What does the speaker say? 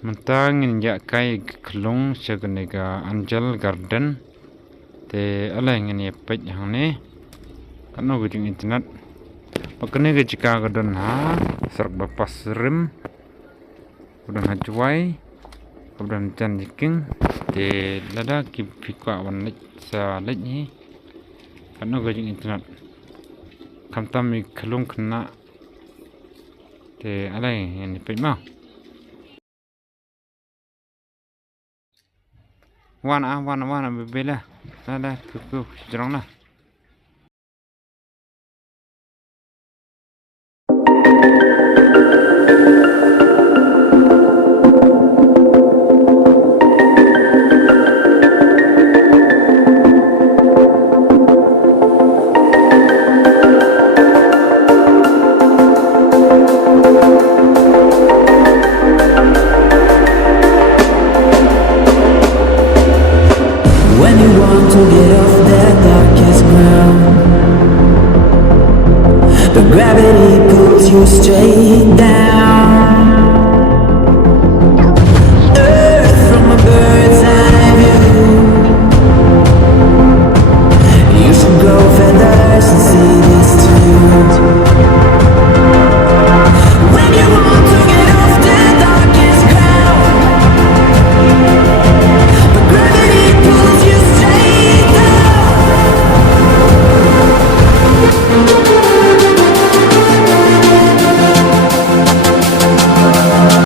Mentangin ya kai kelung segenega Angel Garden te ala ngene pej hang ne kanu gujing internet makne ge jika gadon ha serak bapas rim udan hajuai udan jan jiking te lada ki fikwa wan lek sa lek ni kanu gujing internet kamtam mi kelung kena te ala ngene pej ma wana bebela ada kuku jerong lah. When you want to get off that darkest ground, the gravity pulls you straight down.